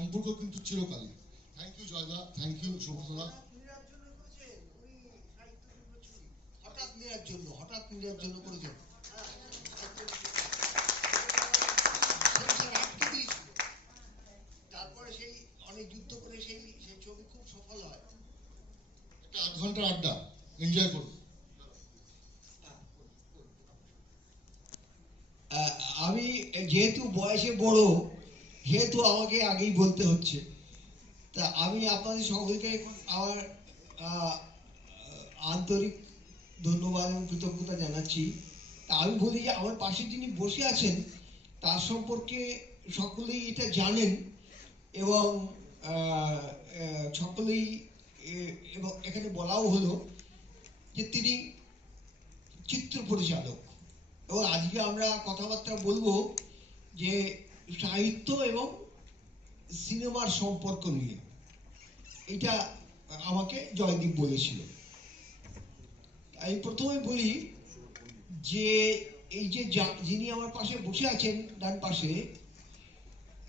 সম্পর্ক কিন্তু চিরকালীন। থ্যাংক ইউ জয়দা, থ্যাংক ইউ সুব্রতদা। হঠাৎ নেওয়ার জন্য করেছেন। তারপরে সেই অনেক যুদ্ধ করে সেই ছবি খুব সফল হয়। একটা 8 ঘন্টার আড্ডা, এনজয় করুন। আমি যেহেতু বয়সে বড়, যেহেতু আমাকে আগেই বলতে হচ্ছে, তা আমি আপনাদের সকলকে আমার আন্তরিক ধন্যবাদ এবং কৃতজ্ঞতা জানাচ্ছি। তা আমি বলি যে আমার পাশে যিনি বসে আছেন তার সম্পর্কে সকলেই এটা জানেন এবং সকলেই এবং এখানে বলাও হলো যে তিনি চিত্র পরিচালক। এবং আজকে আমরা কথাবার্তা বলবো যে সাহিত্য এবং সিনেমার সম্পর্ক নিয়ে। এটা আমাকে জয়দীপ বলেছিল। আমি প্রথমে বলি যে এই যে যিনি আমার পাশে বসে আছেন ডান পাশে,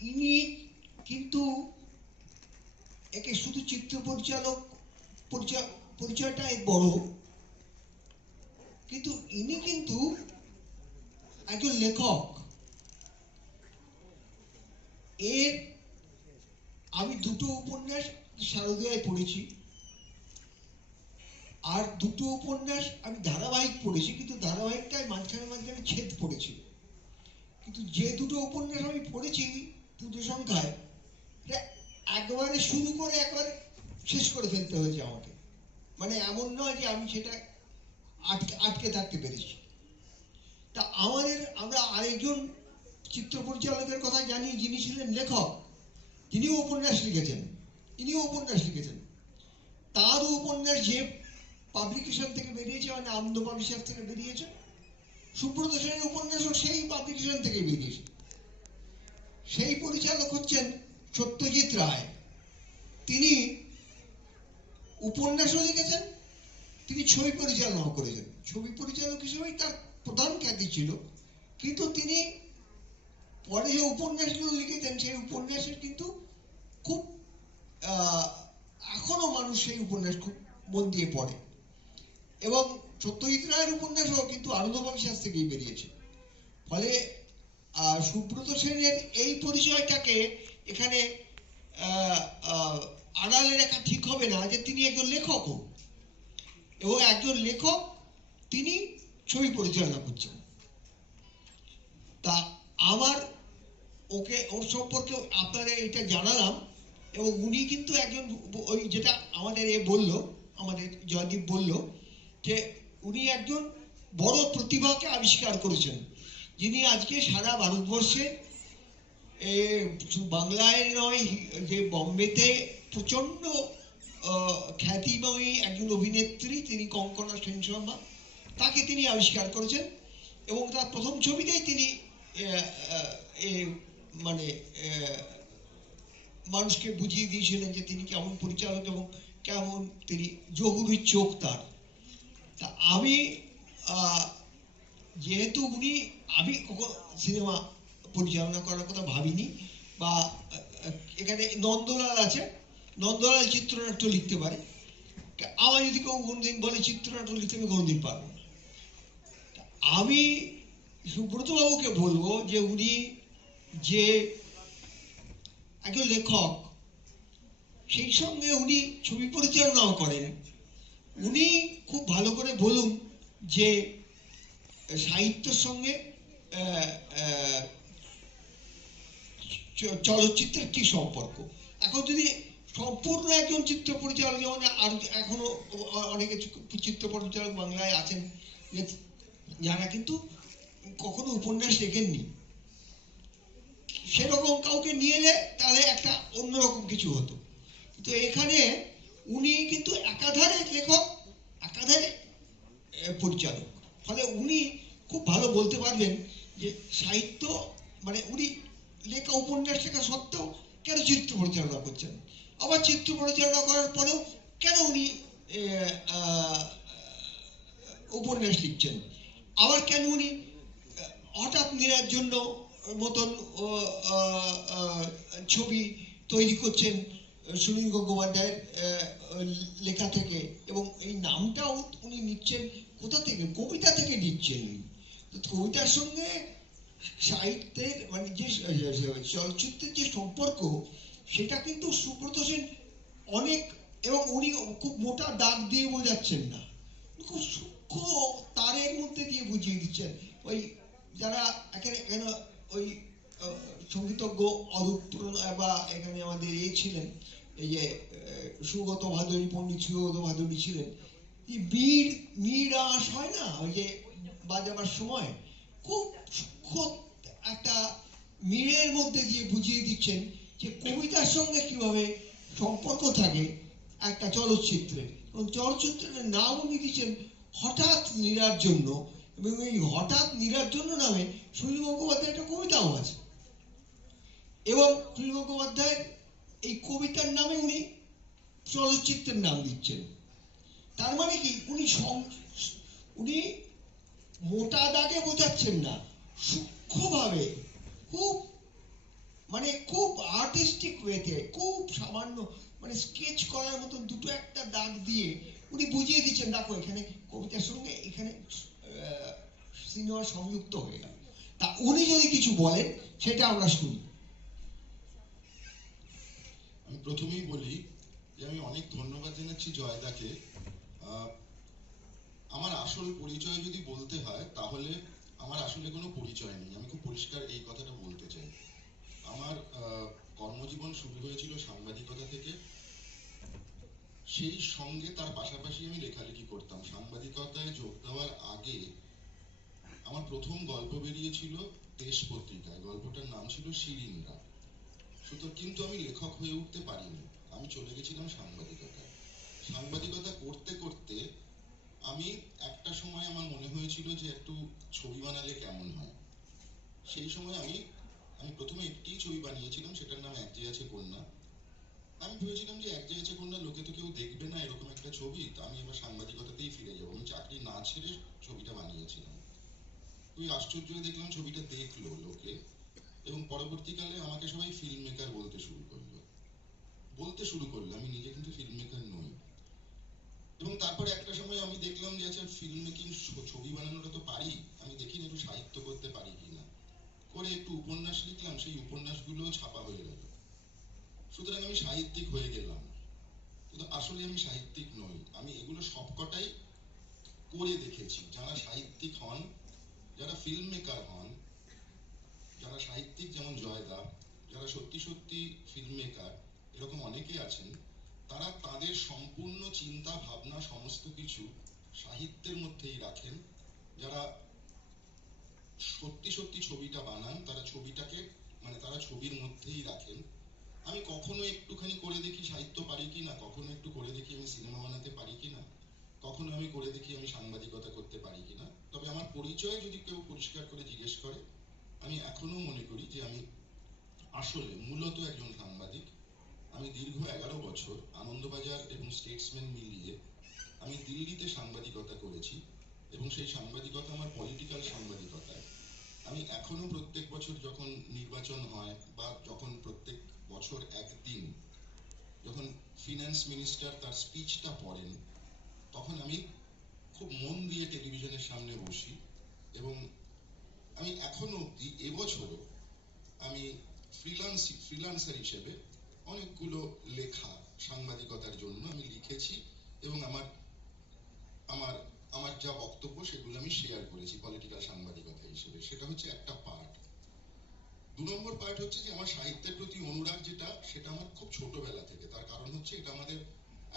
ইনি কিন্তু একে শুধু চিত্র পরিচালক পরিচয়টাই বড়, কিন্তু ইনি কিন্তু একজন লেখক। এর আমি দুটো উপন্যাস শারদীয়ায় পড়েছি, আর দুটো উপন্যাস আমি ধারাবাহিক পড়েছি, কিন্তু ধারাবাহিকটায় মাঝখানে ছেদ পড়েছিল। কিন্তু যে দুটো উপন্যাস আমি পড়েছি দুটো সংখ্যায়, একবারে শুরু করে একবারে শেষ করে ফেলতে হয়েছে আমাকে। মানে এমন নয় যে আমি সেটা আটকে থাকতে পেরেছি। তা আমরা আরেকজন চিত্র পরিচালকের কথা জানি যিনি ছিলেন লেখক, তিনিও উপন্যাস লিখেছেন। তার উপন্যাস যে পাবলিকেশন থেকে বেরিয়েছে, মানে আনন্দ পাবলিশার থেকে বেরিয়েছে, সুব্রত সেনের উপন্যাসও সেই পাবলিকেশন থেকে বেরিয়েছে। সেই পরিচালক হচ্ছেন সত্যজিৎ রায়। তিনি উপন্যাসও লিখেছেন, তিনি ছবি পরিচালনাও করেছেন। ছবি পরিচালক হিসেবেই তার প্রধান খ্যাতি ছিল, কিন্তু তিনি পরে যে উপন্যাসগুলো লিখেছেন সেই উপন্যাসের কিন্তু খুব এখনো মানুষ সেই উপন্যাস খুব মন দিয়ে পড়ে। এবং সত্যজিৎ রায়ের উপন্যাসও কিন্তু আনন্দ পাবলিশার থেকেই বেরিয়েছে। ফলে সুব্রত সেনের এই পরিচয়টাকে এখানে আড়ালে রাখা ঠিক হবে না যে তিনি একজন লেখকও, এবং একজন লেখক তিনি ছবি পরিচালনা করছেন। তা আমার ওর সম্পর্কে আপনাদের এটা জানালাম। এবং উনি কিন্তু একজন, ওই যেটা আমাদের আমাদের জয়দীপ বলল, যে উনি একজন বড় প্রতিভাকে আবিষ্কার করেছেন, যিনি আজকে সারা ভারতবর্ষে, বাংলায় নয়, যে বোম্বেতে প্রচন্ড খ্যাতিময়ী একজন অভিনেত্রী, তিনি কঙ্কনা সেন শর্মা, তাকে তিনি আবিষ্কার করেছেন। এবং তার প্রথম ছবিতেই তিনি মানে মানুষকে বুঝিয়ে দিয়েছিলেন যে তিনি কেমন পরিচালক এবং কেমন তিনি জহুরির চোখ তার। তা আমি যেহেতু আমি সিনেমা পরিচালনা করার কথা ভাবিনি, বা এখানে নন্দলাল আছে, নন্দলাল চিত্রনাট্য লিখতে পারে, আমার যদি কেউ কোনদিন বলে চিত্রনাট্য লিখতে, আমি কোনদিন পারবো না। আমি সুব্রতবাবুকে বলবো যে উনি যে একজন লেখক, সেই সঙ্গে উনি ছবি পরিচালনাও করেন। উনি খুব ভালো করে বলুন যে সাহিত্যের সঙ্গে চলচ্চিত্রের কি সম্পর্ক। এখন যদি সম্পূর্ণ একজন চিত্র পরিচালক, যেমন আর এখনো অনেকে চিত্র পরিচালক বাংলায় আছেন যারা কিন্তু কখনো উপন্যাস লেখেননি, সেরকম কাউকে নিয়ে এলে তাহলে একটা অন্যরকম কিছু হতো। কিন্তু এখানে উনি কিন্তু একাধারে লেখক, একাধারে পরিচালক। ফলে উনি খুব ভালো বলতে পারবেন যে সাহিত্য, মানে উনি লেখা উপন্যাস লেখা সত্ত্বেও কেন চিত্র পরিচালনা করছেন, আবার চিত্র পরিচালনা করার পরেও কেন উনি উপন্যাস লিখছেন, আবার কেন উনি হঠাৎ নেওয়ার জন্য মতন ছবি তৈরি করছেন সুনীল গঙ্গোপাধ্যায়ের লেখা থেকে, এবং এই নামটাও উনি নিচ্ছেন কোথা থেকে? কবিতা থেকে নিচ্ছেন। তো কবিতার সঙ্গে সাহিত্যের মানে যে চলচ্চিত্রের যে সম্পর্ক, সেটা কিন্তু সুব্রত সেন অনেক, এবং উনি খুব মোটা দাগ দিয়ে বোঝাচ্ছেন না, খুব সূক্ষ্ম তারের মধ্যে দিয়ে বুঝিয়ে দিচ্ছেন। ওই যারা এখানে ওই সঙ্গীতজ্ঞ অরূপ বা এখানে আমাদের ছিলেন, এই যে সুগত ভাদুরী, পণ্ডিত সুগত ভাদুরী ছিলেন, মীর আশ হয় না ওই যে বাজাবার সময়, খুব সূক্ষ্ম একটা মীরের মধ্যে দিয়ে বুঝিয়ে দিচ্ছেন যে কবিতার সঙ্গে কিভাবে সম্পর্ক থাকে একটা চলচ্চিত্রে। এবং চলচ্চিত্রের নাম উনি দিচ্ছেন হঠাৎ নীরার জন্য, এবং এই হঠাৎ নীরার জন্য নামে সুনীল গঙ্গোপাধ্যায়ের একটা কবিতাও আছে, এবং সুনীল গঙ্গোপাধ্যায়ের এই কবিতার নামে উনি চলচ্চিত্রের নাম দিচ্ছেন। তার মানে কি, উনি মোটা দাগে বোঝাচ্ছেন না, সূক্ষ্মভাবে, খুব মানে খুব আর্টিস্টিক ওয়েতে, খুব সামান্য মানে স্কেচ করার মতো দুটো একটা দাগ দিয়ে উনি বুঝিয়ে দিচ্ছেন, দেখো এখানে কবিতার সঙ্গে এখানে সিনেমা সংযুক্ত হয়ে গেল। তা উনি যদি কিছু বলেন সেটা আমরা শুনি। আমি প্রথমেই বলি যে আমি অনেক ধন্যবাদ জানাচ্ছি জয়দাকে। আমার আসল পরিচয় যদি বলতে হয় তাহলে আমার আসলে কোনো পরিচয় নেই, আমি খুব পরিষ্কার এই কথাটা বলতে চাই। আমার কর্মজীবন শুরু হয়েছিল সাংবাদিকতা থেকে, সেই সঙ্গে তার পাশাপাশি আমি লেখালেখি করতাম। সাংবাদিকতায় যোগ দেওয়ার আগে আমার প্রথম গল্প বেরিয়েছিল দেশ পত্রিকায়, গল্পটার নাম ছিল শিরিনরা। সুতরাং কিন্তু আমি লেখক হয়ে উঠতে পারিনি, আমি চলে গেছিলাম সাংবাদিকতায়। সাংবাদিকতা করতে করতে আমি একটা সময় আমার মনে হয়েছিল যে একটু ছবি বানালে কেমন হয়। সেই সময় আমি প্রথমে একটি ছবি বানিয়েছিলাম, সেটার নাম এক যে আছে কন্যা। আমি ভেবেছিলাম যে এক যে আছে কন্যা লোকে তো কেউ দেখবে না এরকম একটা ছবি, তো আমি এবার সাংবাদিকতাতেই ফিরে যাবো। আমি চাকরি না ছেড়ে ছবিটা বানিয়েছিলাম। খুবই আশ্চর্য হয়ে দেখলাম ছবিটা দেখলো লোকে, এবং পরবর্তীকালে আমাকে সবাই ফিল্ম মেকার বলতে শুরু করলো। আমি নিজে কিন্তু ফিল্ম মেকার নই। এবং তারপরে একটা সময় আমি দেখলাম যে আচ্ছা ফিল্ম মেকিং, ছবি বানানোটা তো পারি, আমি দেখি একটু সাহিত্য করতে পারি কিনা, করে একটু উপন্যাস লিখলাম, সেই উপন্যাসগুলো ছাপা হয়ে গেল। সুতরাং আমি সাহিত্যিক হয়ে গেলাম, কিন্তু আসলে আমি সাহিত্যিক নই। আমি এগুলো সবকটাই করে দেখেছি। যারা সাহিত্যিক হন, যারা ফিল্ম মেকার হন, যারা সাহিত্যিক যেমন জয়দা, যারা সত্যি সত্যি ফিল্ম মেকার এরকম অনেকে আছেন, তারা তাদের সম্পূর্ণ চিন্তা ভাবনা সমস্ত কিছু সাহিত্যের মধ্যেই রাখেন। যারা সত্যি সত্যি ছবিটা বানান, তারা ছবিটাকে মানে তারা ছবির মধ্যেই রাখেন। আমি কখনো একটুখানি করে দেখি সাহিত্য পারি কিনা, কখনো একটু করে দেখি আমি সিনেমা বানাতে পারি কিনা, কখনো আমি করে দেখি আমি সাংবাদিকতা করতে পারি কিনা। তবে আমার পরিচয় যদি কেউ পরিষ্কার করে জিজ্ঞেস করে, আমি এখনো মনে করি যে আমি আসলে মূলত একজন সাংবাদিক। আমি দীর্ঘ 11 বছর আনন্দবাজার এবং স্টেটসম্যান মিলিয়ে আমি দিল্লিতে সাংবাদিকতা করেছি, এবং সেই সাংবাদিকতা আমার পলিটিক্যাল সাংবাদিকতায়। আমি এখনো প্রত্যেক বছর যখন নির্বাচন হয় বা যখন প্রত্যেক বছর একদিন যখন ফিনান্স মিনিস্টার তার স্পিচটা পড়েন, তখন আমি খুব মন দিয়ে টেলিভিশনের সামনে বসি। এবং আমি এখনো অব্দি এবছরও আমি ফ্রিল্যান্সার হিসেবে অনেকগুলো লেখা সাংবাদিকতার জন্য আমি লিখেছি, এবং আমার আমার আমার যা বক্তব্য সেগুলো আমি শেয়ার করেছি পলিটিক্যাল সাংবাদিকতা হিসেবে। সেটা হচ্ছে একটা পার্ট। 2 নম্বর পার্ট হচ্ছে যে আমার সাহিত্যের প্রতি অনুরাগ যেটা, সেটা আমার খুব ছোটবেলা থেকে। তার কারণ হচ্ছে এটা আমাদের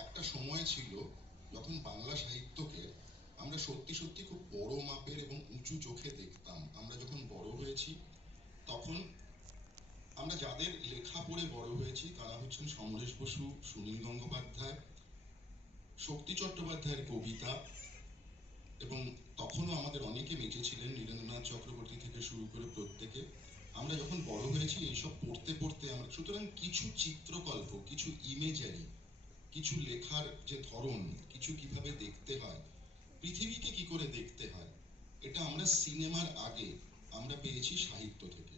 একটা সময় ছিল যখন বাংলা সাহিত্যকে আমরা সত্যি সত্যি খুব বড় মাপের এবং উঁচু চোখে দেখতাম। আমরা যখন বড় হয়েছি তখন আমরা যাদের লেখা পড়ে বড় হয়েছি তারা হচ্ছেন সমরেশ বসু, সুনীল গঙ্গোপাধ্যায়, শক্তি চট্টোপাধ্যায়ের কবিতা, এবং তখনও আমাদের অনেকে বেঁচে ছিলেন, নীরেন্দ্রনাথ চক্রবর্তী থেকে শুরু করে প্রত্যেকে। আমরা যখন বড় হয়েছি এইসব পড়তে পড়তে আমরা, সুতরাং কিছু চিত্রকল্প, কিছু ইমেজারি, কিছু লেখার যে ধরন, কিছু কিভাবে দেখতে হয়, পৃথিবীকে কি করে দেখতে হয়, এটা আমরা সিনেমার আগে আমরা পেয়েছি সাহিত্য থেকে।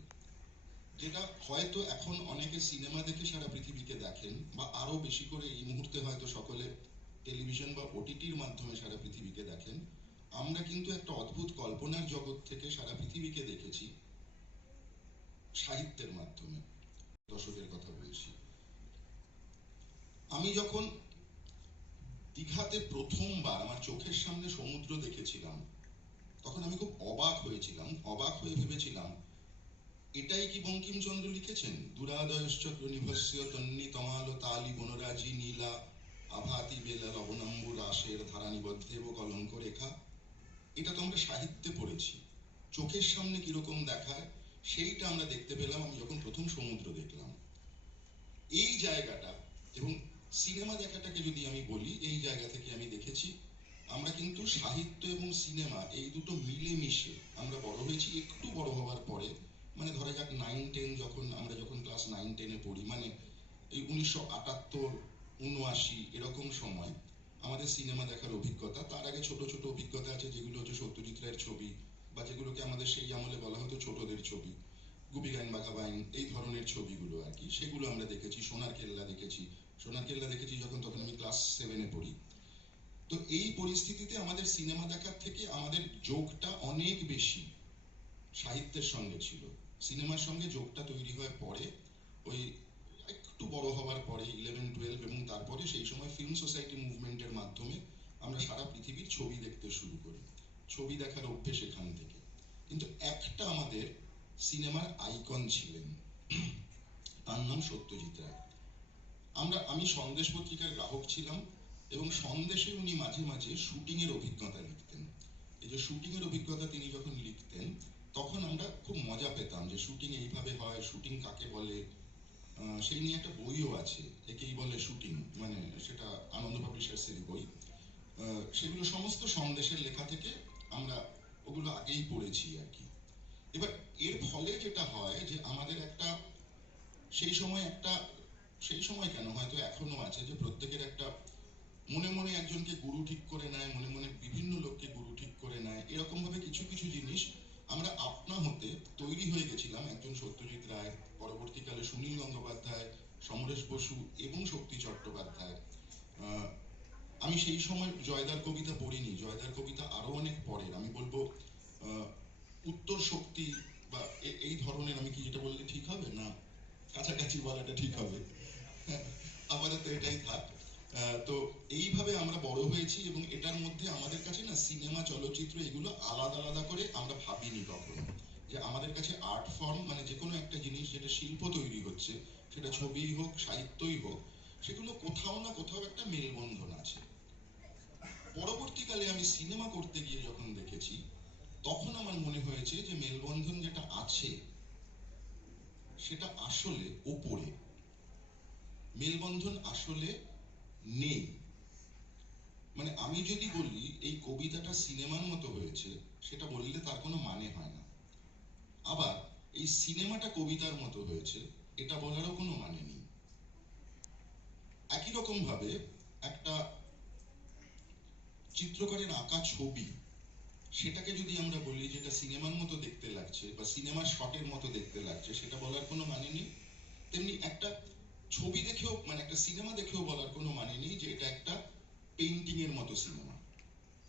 যেটা হয়তো এখন অনেকে সিনেমা দেখে সারা পৃথিবীকে দেখেন, বা আরো বেশি করে এই মুহূর্তে হয়তো সকলে টেলিভিশন বা ওটিটির মাধ্যমে সারা পৃথিবীকে দেখেন। আমরা কিন্তু একটা অদ্ভুত কল্পনার জগৎ থেকে সারা পৃথিবীকে দেখেছি সাহিত্যের মাধ্যমে। দশকের কথা বলছি। আমি যখন দীঘাতে প্রথমবার আমার চোখের সামনে সমুদ্র দেখেছিলাম, তখন আমি খুব অবাক হয়েছিলাম। অবাক হয়ে ভেবেছিলাম, এটাই কি বঙ্কিমচন্দ্র লিখেছেন? দুরাদয়শ্চ প্রনিভস্য তন্নি তমাল তালি বনরাজি নীলা আভাতি বেলা লবণাম্বু রাসের ধারানিবদ্ধেব কলঙ্ক রেখা। এটা তো আমরা সাহিত্যে পড়েছি, চোখের সামনে কিরকম দেখায় সেইটা আমরা দেখতে পেলাম আমি যখন প্রথম সমুদ্র দেখলাম। এই জায়গাটা এবং সিনেমা দেখাটাকে যদি আমি বলি, এই জায়গা থেকে আমি দেখেছি আমরা কিন্তু সাহিত্য এবং সিনেমা এই দুটো মিলেমিশে আমরা বড় হয়েছি। একটু বড় হওয়ার পরে, মানে ধরা যাক 9-10, আমরা যখন ক্লাস 9-10-এ পড়ি, মানে এই 1978, 79 এরকম সময় আমাদের সিনেমা দেখার অভিজ্ঞতা। তার আগে ছোট ছোট অভিজ্ঞতা আছে, যেগুলো হচ্ছে সত্যজিৎ রায়ের ছবি, বা যেগুলোকে আমাদের সেই আমলে বলা হতো ছোটদের ছবি, গুপি গাইন বাঘা বাইন, এই ধরনের ছবিগুলো আর কি। সেগুলো আমরা দেখেছি। সোনার কেল্লা দেখেছি। তখন আমি ক্লাস 7-এ পড়ি। তো এই পরিস্থিতিতে আমাদের সিনেমা দেখার থেকে আমাদের যোগটা অনেক বেশি সাহিত্যের সঙ্গে ছিল। সিনেমার সঙ্গে যোগটা তৈরি হয় পরে, ওই একটু বড় হওয়ার পরে 11-12, এবং তারপরে সেই সময় ফিল্ম সোসাইটি মুভমেন্টের মাধ্যমে আমরা সারা পৃথিবীর ছবি দেখতে শুরু করি। ছবি দেখার অভ্যেস এখান থেকে। কিন্তু একটা আমাদের সিনেমার আইকন ছিলেন, তার নাম সত্যজিৎ রায়। আমি সন্দেশ পত্রিকার গ্রাহক ছিলাম, এবং সন্দেশে উনি মাঝে মাঝে শুটিং এর অভিজ্ঞতা লিখতেন। এই যে শুটিং এর অভিজ্ঞতা তিনি যখন লিখতেন, তখন আমরা খুব মজা পেতাম যে শুটিং এইভাবে হয়, শুটিং কাকে বলে। সেই নিয়ে একটা বইও আছে, একেই বলে শুটিং, মানে সেটা আনন্দ পাবলিশার্সের বই। সেগুলো সমস্ত সন্দেশের লেখা থেকে আমরা ওগুলো আগেই পড়েছি আর কি। এবার এর ফলে যেটা হয় যে আমাদের একটা সেই সময় কেন, হয়তো এখনো আছে, যে প্রত্যেকের একটা মনে মনে একজনকে গুরু ঠিক করে নেয়, মনে মনে বিভিন্ন লোককে গুরু ঠিক করে নেয়। এরকম ভাবে কিছু কিছু জিনিস আমরা আপনা হতে তৈরি হয়ে গেছিলাম। একজন সত্যজিৎ রায়, পরবর্তীকালে সুনীল গঙ্গোপাধ্যায়, সমরেশ বসু এবং শক্তি চট্টোপাধ্যায়। আমি সেই সময় জয়দার কবিতা পড়িনি, জয়দার কবিতা আরো অনেক পরের। আমি বলবো উত্তর শক্তি বা এই ধরনের। আমি কি যেটা বললে ঠিক হবে না কাছাকাছি বলাটা ঠিক হবে? আপাতত এটাই থাক। তো এইভাবে আমরা বড় হয়েছি, এবং এটার মধ্যে আমাদের কাছে না সিনেমা, চলচ্চিত্র এগুলো আলাদা আলাদা করে আমরা ভাবিনি কখনো। যে আমাদের কাছে আর্ট ফর্ম, মানে যে কোনো একটা জিনিস যেটা শিল্প তৈরি হচ্ছে, সেটা ছবিই হোক, সাহিত্যই হোক, সেগুলো কোথাও না কোথাও একটা মেলবন্ধন আছে। পরবর্তীকালে আমি সিনেমা করতে গিয়ে যখন দেখেছি, তখন আমার মনে হয়েছে যে মেলবন্ধন যেটা আছে সেটা আসলে ওপরে, মেলবন্ধন আসলে নেই। মানে আমি যদি বলি এই কবিতাটা সিনেমার মতো হয়েছে, সেটা বললে তার কোনো মানে হয় না। আবার এই সিনেমাটা কবিতার মতো হয়েছে, এটা বলারও কোনো মানে নেই। একই রকম ভাবে একটা চিত্রকরের আঁকা ছবি, সেটাকে যদি আমরা বলি যেটা সিনেমার মতো দেখতে লাগছে বা সিনেমার শটের মতো দেখতে লাগছে, সেটা বলার কোনো মানে নেই। তেমনি একটা ছবি দেখেও, মানে একটা সিনেমা দেখেও বলার কোনো মানে নেই যে এটা একটা পেইন্টিং এর মতো সিনেমা।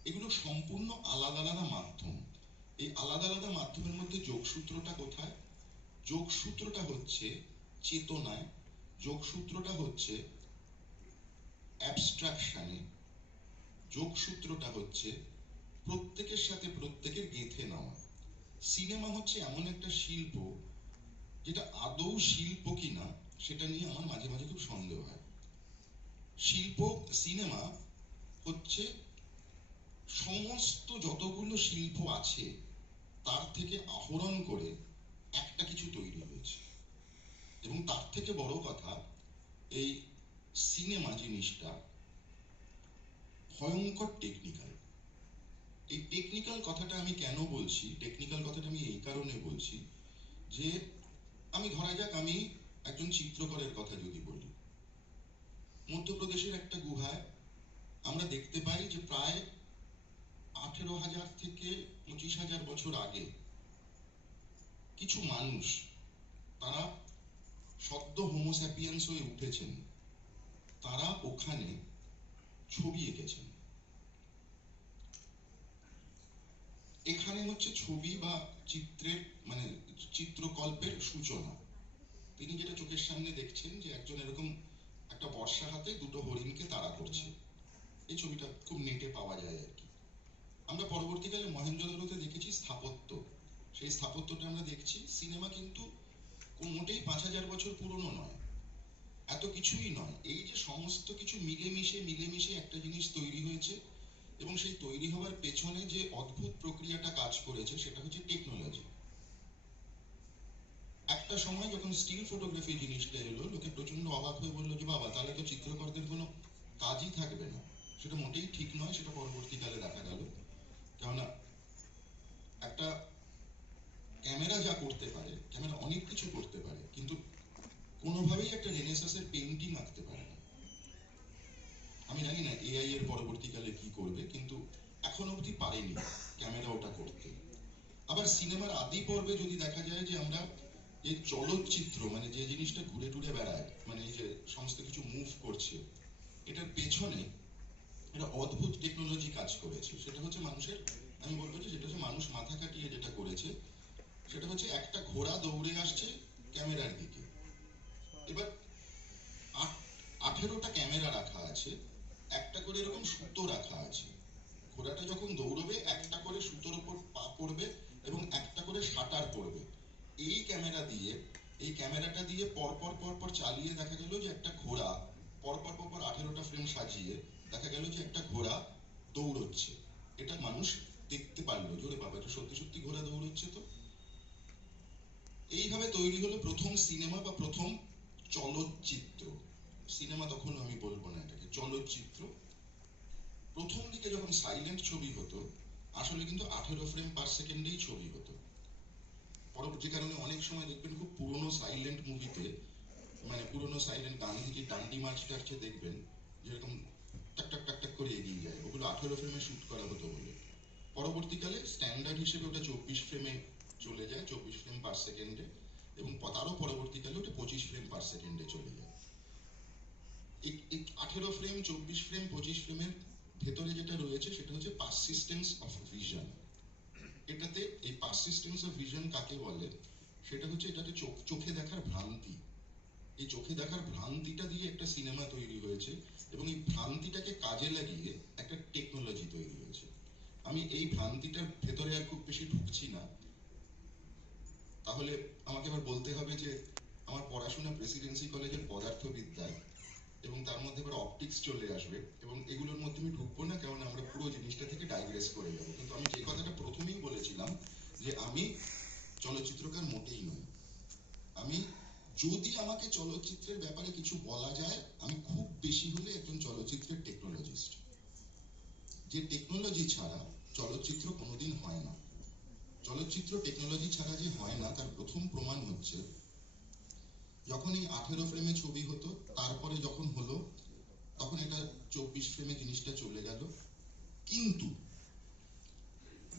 এগুলো সম্পূর্ণ আলাদা আলাদা মাধ্যম। এই আলাদা আলাদা মাধ্যমের মধ্যে যোগসূত্রটা কোথায়? যোগসূত্রটা হচ্ছে চেতনায়, যোগসূত্রটা হচ্ছে অ্যাবস্ট্রাকশনে, যোগসূত্রটা হচ্ছে প্রত্যেকের সাথে প্রত্যেকের গেঁথে নেওয়া। সিনেমা হচ্ছে এমন একটা শিল্প, যেটা আদৌ শিল্প কিনা সেটা নিয়ে আমার মাঝে মাঝে খুব সন্দেহ হয়। সিনেমা হচ্ছে সমস্ত যতগুলো শিল্প আছে তার থেকে আহরণ করে একটা কিছু তৈরি হয়েছে। এবং তার থেকে বড় কথা, এই সিনেমা জিনিসটা ভয়ঙ্কর টেকনিক্যাল। এই টেকনিক্যাল কথাটা আমি কেন বলছি? টেকনিক্যাল কথাটা আমি এই কারণে বলছি যে, আমি ধরা যাক আমি একজন চিত্রকরের কথা যদি বলি, মধ্যপ্রদেশের একটা গুহায় আমরা দেখতে পাই যে প্রায় 18,000 থেকে 25,000 বছর আগে কিছু মানুষ তারা সদ্য হোমোস্যাপিয়েন্স হয়ে উঠেছেন, তারা ওখানে ছবি এঁকেছেন। এখানে হচ্ছে ছবি বা চিত্রের মানে চিত্রকল্পের সূচনা। তিনি যেটা চোখের সামনে দেখছেন যে একজন এরকম একটা বর্ষা হাতে দুটো হরিণকে তাড়া করছে, এই ছবিটা খুব নেটে পাওয়া যায় আর কি। আমরা পরবর্তীকালে মহেঞ্জোদারোতে দেখেছি স্থাপত্য, সেই স্থাপত্যটা আমরা দেখছি। সিনেমা কিন্তু মোটেই 5000 বছর পুরনো নয়, এত কিছুই নয়। এই যে সমস্ত কিছু মিলেমিশে একটা জিনিস তৈরি হয়েছে, এবং সেই তৈরি হওয়ার পেছনে যে অদ্ভুত প্রক্রিয়াটা কাজ করেছে সেটা হচ্ছে টেকনোলজি। একটা সময় যখন স্টিল ফটোগ্রাফি জিনিসটা এলো, লোকে প্রচন্ড অবাক হয়ে বললো যে বাবা, তাহলে তো চিত্রকরদের কোনো কাজই থাকবে না। সেটা মোটেই ঠিক নয়, সেটা পরবর্তীকালে দেখা গেল। কেননা একটা ক্যামেরা যা করতে পারে, ক্যামেরা অনেক কিছু করতে পারে, কিন্তু কোনোভাবেই একটা রেনেসাসের পেইন্টিং আঁকতে পারে না। আমি জানি না এআই এর পরবর্তীকালে কি করবে, কিন্তু এখন অবধি পারেনি ক্যামেরা ওটা করতে। আবার সিনেমার আদি পর্বে যদি দেখা যায় যে আমরা এই চলচ্চিত্র মানে যে জিনিসটা ঘুরে টুরে বেড়ায়, মানে এই যে সমস্ত কিছু মুভ করছে, এটার পেছনে একটা অদ্ভুত টেকনোলজি কাজ করেছে। সেটা হচ্ছে মানুষের, আমি বলবো যে সেটা হচ্ছে মানুষ মাথা কাটিয়ে যেটা করেছে, সেটা হচ্ছে একটা ঘোড়া দৌড়ে আসছে ক্যামেরার দিকে। এবার 18টা ক্যামেরা রাখা আছে, একটা করে এরকম সুতো রাখা আছে। ঘোড়াটা যখন দৌড়বে একটা করে সুতোর উপর পা পড়বে এবং একটা করে শাটার পড়বে। এই ক্যামেরাটা দিয়ে পরপর চালিয়ে দেখা গেল যে একটা ঘোড়া পরপর 18টা ফ্রেম সাজিয়ে দেখা গেল যে একটা ঘোড়া দৌড়চ্ছে। এটা মানুষ দেখতে পারলো, জোরে বাবা, এটা সত্যি সত্যি ঘোড়া দৌড়চ্ছে। তো এইভাবে তৈরি হলো প্রথম সিনেমা বা প্রথম চলচ্চিত্র। সিনেমা তখন আমি বলবো না, এটাকে চলচ্চিত্র। প্রথম দিকে যখন সাইলেন্ট ছবি হতো, আসলে কিন্তু 18 ফ্রেম পার সেকেন্ডেই ছবি হতো। পরবর্তী কারণে অনেক সময় দেখবেন খুব পুরনো সাইলেন্ট মুভিতে, মানে পুরনো সাইলেন্ট গান্ধীজি ডান্ডি মার্চ টার্চে দেখবেন যেরকম টাক টাক টাক টাক করে এগিয়ে যায়, ওগুলো 18 ফ্রেমে শুট করা হতো বলে। পরবর্তীকালে স্ট্যান্ডার্ড হিসেবে ওটা 24 ফ্রেমে চলে যায়, 24 ফ্রেম পার সেকেন্ডে, এবং তারও পরবর্তীকালে ওটা 25 ফ্রেম পার সেকেন্ডে চলে যায়। এই 18 ফ্রেম, 24 ফ্রেম, 25 ফ্রেমের ভেতরে যেটা রয়েছে সেটা হচ্ছে পারসিস্টেন্স অফ ভিশন। এটাতে এই পারসিস্টেন্স অফ ভিশন কাকে বলে, সেটা হচ্ছে এটাতে চোখে দেখার ভ্রান্তি। এই চোখে দেখার ভ্রান্তিটা দিয়ে একটা সিনেমা তৈরি হয়েছে, এবং এই ভ্রান্তিটাকে কাজে লাগিয়ে একটা টেকনোলজি তৈরি হয়েছে। আমি এই ভ্রান্তিটার ভেতরে আর খুব বেশি ঢুকছি না, তাহলে আমাকে আবার বলতে হবে যে আমার পড়াশোনা প্রেসিডেন্সি কলেজের পদার্থবিদ্যায়, এবং তার মধ্যে এবার অপটিক্স চলে আসবে, এবং এগুলোর মধ্যে আমি ঢুকবো না, কারণ আমরা পুরো জিনিসটা থেকে ডাইগ্রেস করে যাবো। কিন্তু আমি যে কথাটা প্রথমেই বলেছিলাম যে আমি চলচ্চিত্রকার মোটেই নই। আমি, যদি আমাকে চলচ্চিত্রের ব্যাপারে কিছু বলা যায়, আমি খুব বেশি হলে একজন চলচ্চিত্রের টেকনোলজিস্ট। যে টেকনোলজি ছাড়া চলচ্চিত্র কোনোদিন হয় না। চলচ্চিত্র টেকনোলজি ছাড়া যে হয় না তার প্রথম প্রমাণ হচ্ছে যখন এই 18 ফ্রেমে ছবি হতো, তারপরে যখন হলো তখন এটা 24 ফ্রেমে জিনিসটা চলে গেল। কিন্তু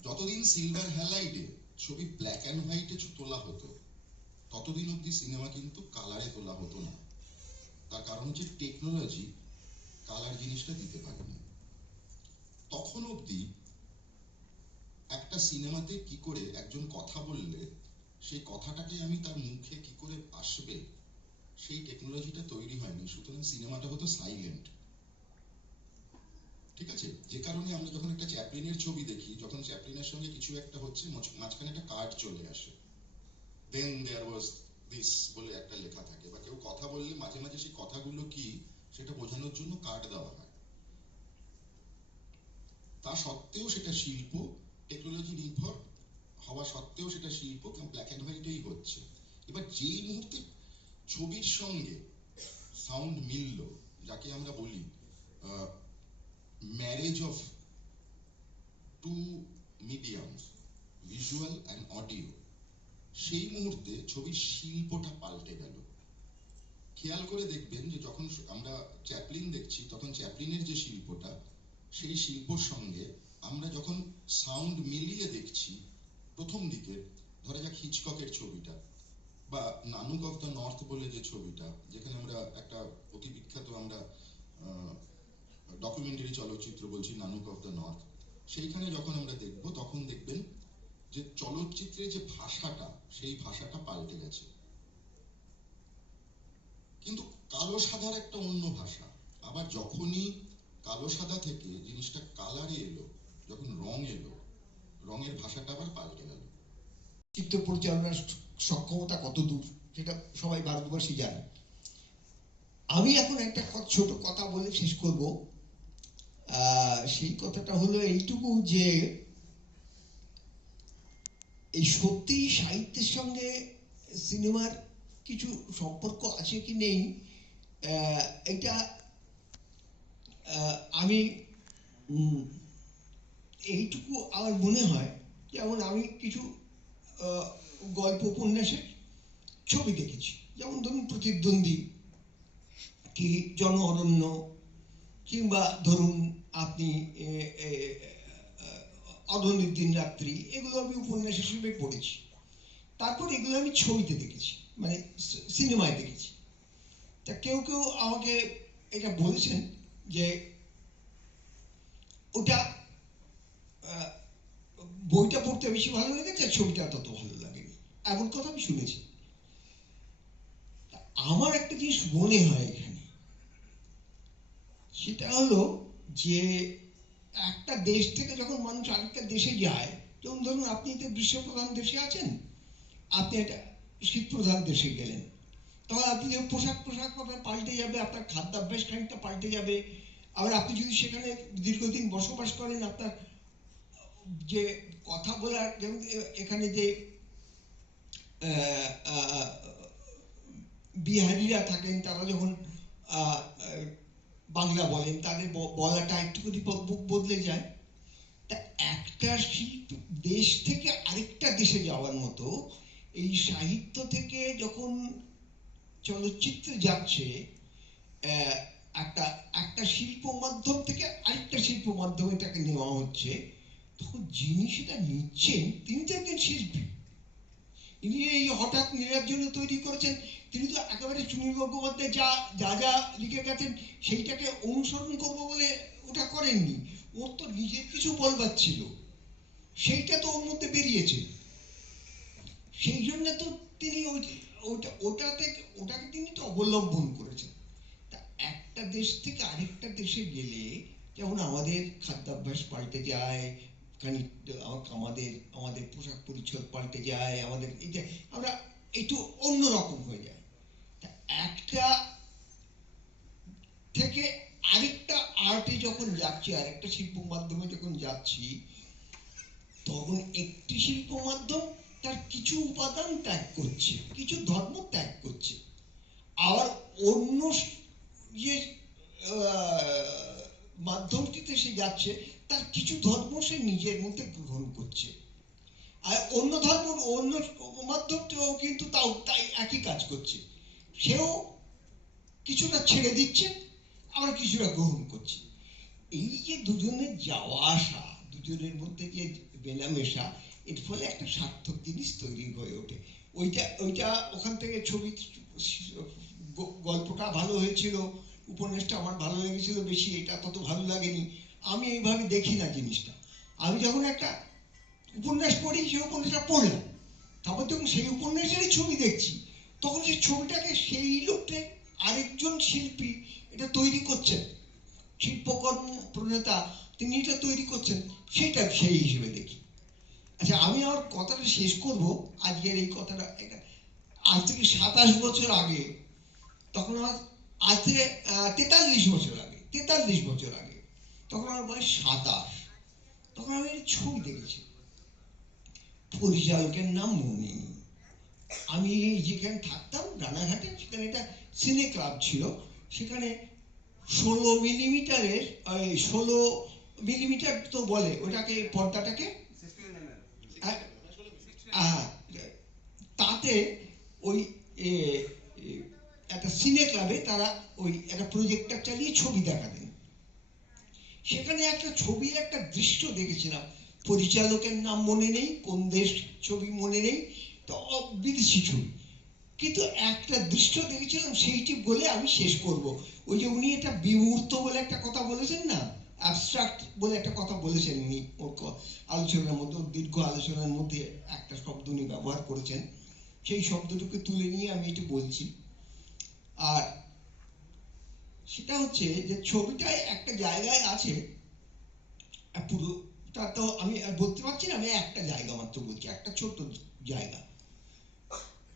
যতদিন সিলভার হ্যালাইডে ছবি ব্ল্যাক অ্যান্ড হোয়াইটে তোলা হতো, ততদিন অব্দি সিনেমা কিন্তু কালারে তোলা হতো না। তার কারণ হচ্ছে টেকনোলজি কালার জিনিসটা দিতে পারেনি। তখন অব্দি একটা সিনেমাতে কি করে একজন কথা বললে সেই কথাটাকে আমি তার মুখে কি করে আসবে, সেই টেকনোলজিটা তৈরি হয়নি। সুতরাং সিনেমাটা হতো সাইলেন্ট। ঠিক আছে, যে কারণে আমরা যখন একটা চ্যাপলিনের ছবি দেখি, যখন চ্যাপলিনের সঙ্গে কিছু একটা হচ্ছে, মাঝখানে একটা কার্ড চলে আসে, দেন দেয়ার ওয়াজ দিস বলে একটা লেখা থাকে, বা কেউ কথা বললে মাঝে মাঝে সেই কথাগুলো কি সেটা বোঝানোর জন্য কার্ড দেওয়া হয়। তা সত্ত্বেও সেটা শিল্প, টেকনোলজি নির্ভর হওয়া সত্ত্বেও সেটা শিল্প, কারণ ব্ল্যাক অ্যান্ড হোয়াইটেই হচ্ছে। এবার যেই মুহূর্তে ছবির সঙ্গে সাউন্ড মিলল, যাকে আমরা বলি marriage of two mediums, visual and audio, সেই মুহূর্তে ছবির শিল্পটা পাল্টে গেল। খেয়াল করে দেখবেন যে যখন আমরা চ্যাপলিন দেখছি, তখন চ্যাপলিনের যে শিল্পটা, সেই শিল্পর সঙ্গে আমরা যখন সাউন্ড মিলিয়ে দেখছি প্রথম দিকে, ধরা যাক হিচককের ছবিটা, বা নানুক অফ দ্য নর্থ বলে যে ছবিটা, যেখানে আমরা একটা অতি বিখ্যাত আমরা ডকুমেন্টারি চলচ্চিত্র বলছি নানুক অফ দ্য নর্থ, সেইখানে যখন আমরা দেখব তখন দেখবেন যে চলচ্চিত্রে যে ভাষাটা, সেই ভাষাটা পাল্টে গেছে। কিন্তু কালো সাদার একটা অন্য ভাষা। আবার যখনই কালো সাদা থেকে জিনিসটা কালারে এলো, যখন রং এলো, রঙের ভাষাটা আবার পাল্টে গেল। চিত্র পরিচালনার সক্ষমতা কত দূর সেটা সবাই ভারতবাসী জানে। আমি এখন একটা ছোট কথা বলে শেষ করব। সেই কথাটা হলো এইটুকু যে এই সত্যি সাহিত্যের সঙ্গে সিনেমার কিছু সম্পর্ক আছে কি নেই, এটা আমি এইটুকু আমার মনে হয়। যেমন আমি কিছু গল্প উপন্যাসের ছবি দেখেছি, যেমন ধরুন প্রতিদ্বন্দ্বী কি জন অরণ্য, কিংবা ধরুন আপনি অরণ্যের দিন রাত্রি, এগুলো আমি উপন্যাস হিসেবে পড়েছি। তারপর এগুলো আমি ছবিতে দেখেছি, মানে সিনেমায় দেখেছি। তা কেউ কেউ আমাকে এটা বলেছেন যে ওটা বইটা পড়তে বেশি ভালো লেগেছে, ছবিটা তত ভালো লাগেনি, এমন কথা আমি শুনেছি। আমার একটা জিনিস মনে হয় এখানে, সেটা হলো যে একটা দেশ থেকে যখন মানুষ আরেকটা দেশে যায়, যেমন ধরুন আপনি তো গ্রীষ্মপ্রধান দেশে আছেন, আপনি একটা শীতপ্রধান দেশে গেলেন, তখন আপনি যে পোশাক আপনার পাল্টে যাবে, আপনার খাদ্যাভ্যাস খানিকটা পাল্টে যাবে। আবার আপনি যদি সেখানে দীর্ঘদিন বসবাস করেন, আপনার যে কথা বলার, যেমন এখানে যে বিহারিরা থাকেন, তারা যখন বাংলা বলেন, তাদের বলাটা একটুখানি বদলে যায়। তা একটা শিল্প দেশ থেকে আরেকটা দেশে যাওয়ার মতো এই সাহিত্য থেকে যখন চলচ্চিত্রে যাচ্ছে, একটা শিল্প মাধ্যম থেকে আরেকটা শিল্প মাধ্যমে তাকে নেওয়া হচ্ছে, তখন যিনি সেটা নিচ্ছেন তিনি তো একজন শিল্পী। ইনি এই হঠাৎ নীলার জন্য তৈরি করেছেন, তিনি তো একেবারে সুনীল গঙ্গোপাধ্যায় যা যা যা লিখে গেছেন সেইটাকে অনুসরণ করবো বলে ওটা করেননি। ওর তো নিজের কিছু বলবার ছিল, সেইটা তো ওর মধ্যে বেরিয়েছে। সেই জন্য তো তিনি ওটাকে তিনি তো অবলম্বন করেছেন। তা একটা দেশ থেকে আরেকটা দেশে গেলে যেমন আমাদের খাদ্যাভ্যাস পাল্টে যায়, আমাদের পোশাক পরিচ্ছদ পাল্টে যায়, আমাদের এই যে আমরা একটু অন্যরকম হয়ে যায়। তা একটা থেকে আরেকটা আর্টে যখন যাচ্ছি, আরেকটা শিল্প মাধ্যমে যখন যাচ্ছি, তখন একটি শিল্প মাধ্যম তার কিছু উপাদান ত্যাগ করছে, কিছু ধর্ম ত্যাগ করছে, আবার অন্য যে মাধ্যমটিতে সে যাচ্ছে তার কিছু ধর্ম সে নিজের মধ্যে গ্রহণ করছে। আর অন্য ধর্ম, অন্য মাধ্যমটিও কিন্তু তাই একই কাজ করছে, সেও কিছুটা ছেড়ে দিচ্ছে, আবার কিছুটা গ্রহণ করছে। এই যে দুজনের যাওয়া আসা, দুজনের মধ্যে যে মেলামেশা, এর ফলে একটা সার্থক জিনিস তৈরি হয়ে ওঠে। ওইটা ওখান থেকে ছবি, গল্পটা ভালো হয়েছিল, উপন্যাসটা আমার ভালো লেগেছিল বেশি, এটা তত ভালো লাগেনি। আমি এইভাবে দেখি না জিনিসটা। আমি যখন একটা উপন্যাস পড়ি, সেই উপন্যাসটা পড়লাম, তারপর যখন সেই উপন্যাসেরই ছবি দেখছি, তখন সেই ছবিটাকে সেই লোকটা আরেকজন শিল্পী এটা তৈরি করছেন, শিল্পকর্ম প্রণেতা তিনি এটা তৈরি করছেন, সেটা সেই হিসেবে দেখি। আচ্ছা, আমি আমার কথাটা শেষ করব আজকের এই কথাটা। আজ থেকে 27 বছর আগে, তখন আমার আজ থেকে 43 বছর আগে, তখন আমার বয়স 27। তখন আমি ছবি দেখেছি, পরিচালকের নাম মনে নেই। আমি যেখানে থাকতাম রানাঘাটে, সেখানে একটা সিনে ক্লাব ছিল, সেখানে 16 মিলিমিটারের 16 মিলিমিটার তো বলে ওটাকে, পর্দাটাকে, তাতে ওই একটা সিনে ক্লাবে তারা ওই একটা প্রজেক্টর চালিয়ে ছবি দেখাতেন। সেখানে একটা ছবি, একটা দৃশ্য দেখেছিলাম, পরিচালকের নাম মনে নেই, কোন দেশ ছবি মনে নেই, তো বিদেশি ছবি। কিন্তু একটা দৃশ্য দেখেছিলাম, সেইটি বলে আমি শেষ করব। ওই যে উনি একটা বিমূর্ত বলে একটা কথা বলেছেন না, অ্যাবস্ট্রাক্ট বলে একটা কথা বলেছেন উনি ওর আলোচনার মধ্যে, ওর দীর্ঘ আলোচনার মধ্যে একটা শব্দ উনি ব্যবহার করেছেন, সেই শব্দটুকু তুলে নিয়ে আমি এটি বলছি। আর সেটা হচ্ছে যে ছবিটায় একটা জায়গায় আছে, পুরোটা তো আমি বলতে পারছি না, আমি একটা জায়গা মাত্র বলছি, একটা ছোট্ট জায়গা,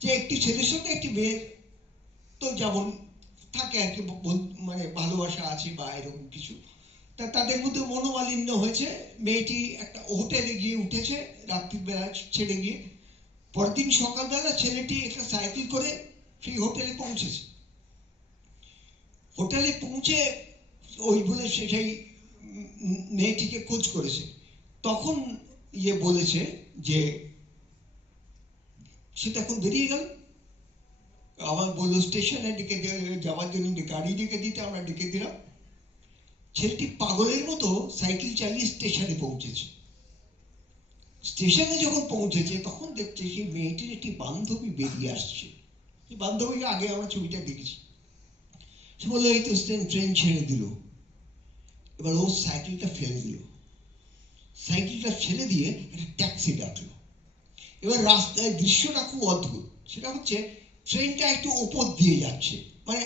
যে একটি ছেলের সঙ্গে একটি মেয়ের তো যেমন থাকে আর কি, মানে ভালোবাসা আছে বা এরকম কিছু, তা তাদের মধ্যে মনোমালিন্য হয়েছে। মেয়েটি একটা হোটেলে গিয়ে উঠেছে রাত্রির বেলা ছেড়ে গিয়ে, পরদিন সকালবেলা ছেলেটি একটা সাইকেল করে সেই হোটেলে পৌঁছেছে। হোটেলে পৌঁছে ওই বলে সেই মেয়েটিকে খোঁজ করেছে, তখন ইয়ে বলেছে যে সে তখন বেরিয়ে গেল। আমার বললো স্টেশনে ডেকে যাওয়ার জন্য গাড়ি ডেকে দিতে, আমরা ডেকে দিলাম। ছেলেটি পাগলের মতো সাইকেল চালিয়ে স্টেশনে পৌঁছেছে। স্টেশনে যখন পৌঁছেছে তখন দেখছে সেই মেয়েটির একটি বান্ধবী বেরিয়ে আসছে। সেই বান্ধবীকে আগে আমরা ছবিটা দেখেছি। সে বললো এই তো ট্রেন ছেড়ে দিল। এবার ও সাইকেলটা ফেলে দিল, সাইকেলটা ফেলে দিয়ে একটা ট্যাক্সি ডাকলো। এবার রাস্তায় দৃশ্যটা খুব অদ্ভুত। সেটা হচ্ছে ট্রেনটা একটু ওপর দিয়ে যাচ্ছে, মানে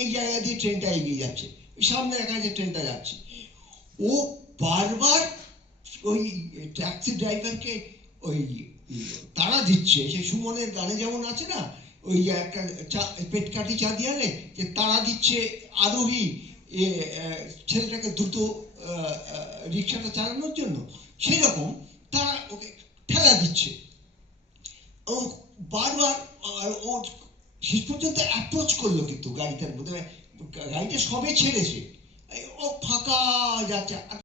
এই জায়গা দিয়ে ট্রেনটা এগিয়ে যাচ্ছে, সামনে দেখা যাচ্ছে ট্রেনটা যাচ্ছে। ও বারবার ওই ট্যাক্সি ড্রাইভারকে ওই তাড়া দিচ্ছে, সে সুমনের গানে যেমন আছে না, ওই একটা পেটকাঠি চা দিয়ালে যে তাড়া দিচ্ছে আরোহী ছেলেটাকে দ্রুত রিক্সাটা চালানোর জন্য, সেই রকম তারা ওকে ঠেলা দিচ্ছে। ও বারবার ও শেষ পর্যন্ত অ্যাপ্রোচ করলো, কিন্তু গাড়িটার মধ্যে গাড়িটা সবে ছেড়েছে, ও ফাঁকা যাচ্ছে।